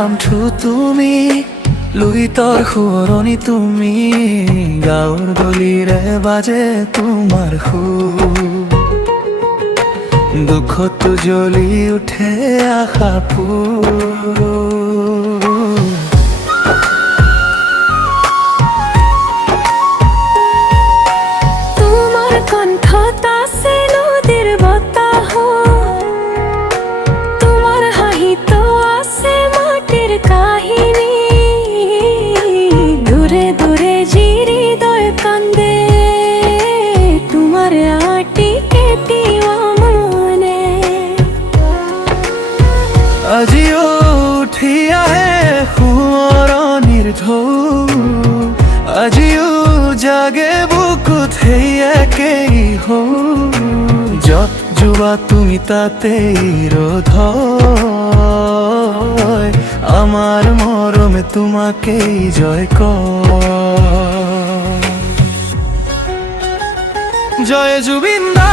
নামঠু তুমি লুইতৰ সুৱৰণি তুমি গাঁৱৰ গলিৰে বাজে তোমাৰ সুৰ দুখতো জ্বলি উঠে আশা ফুল আজিও উঠি আহে সোঁৱৰণিৰ ঢৌ আজিও জাগে বুকুত সেই একেই হৌ য'ত যোৱা তুমি তাতেই ৰোধ আমাৰ মৰমে তোমাকেই জয় কয় জয় জুবিন দা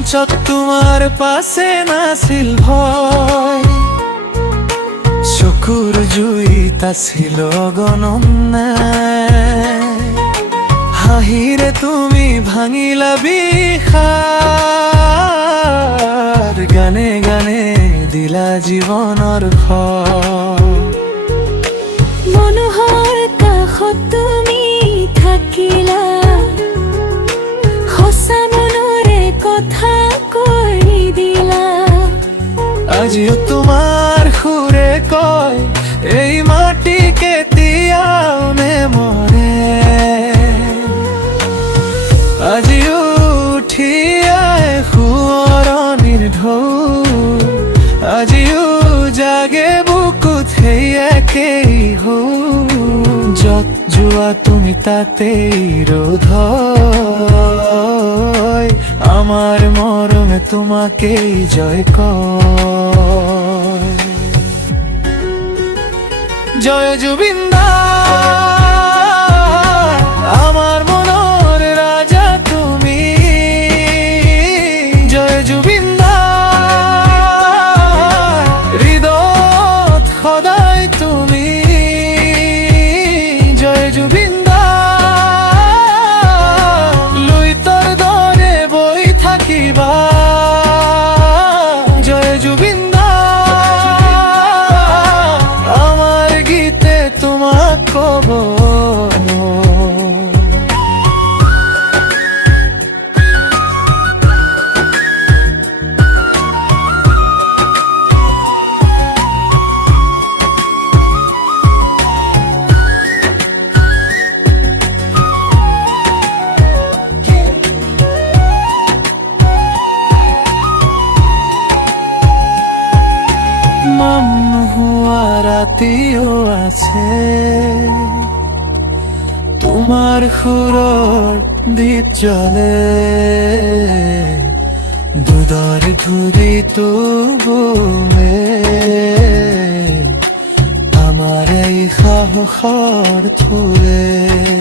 মঞ্চত তোমাৰ পাছে নাছিল ভয় চকুৰ জুইত আছিল গণনাই হাঁহিৰে তুমি ভাঙিলা বিষাৰ গানে গানে দিলা জীৱনৰ ফল মনোহৰ কাষত তুমি থাকিলা আজিও তোমাৰ সুৰে কয় এই মাটি কেতিয়াও নেমৰে আজিও উঠি আহে সোঁৱৰণিৰ ঢৌ আজিও জাগে বুকুত সেই একেই হৌ য'ত যোৱা তুমি তাতেই ৰোধ আমার মরমে তোমাকেই জয় কয় জয় জুবিন দা আমার মনের রাজা তুমি জয় জুবিন দা হৃদয়ত সদায় তুমি জয় জুবিন দা জয় জুবিন দা আমার গীতে তোমাক কব রাতিও আছে তোমার সুৰৰ দীপ জ্বলে দুধৰ ধুৰিটো বয়ে আমাৰ এই সাহসৰ থোৰে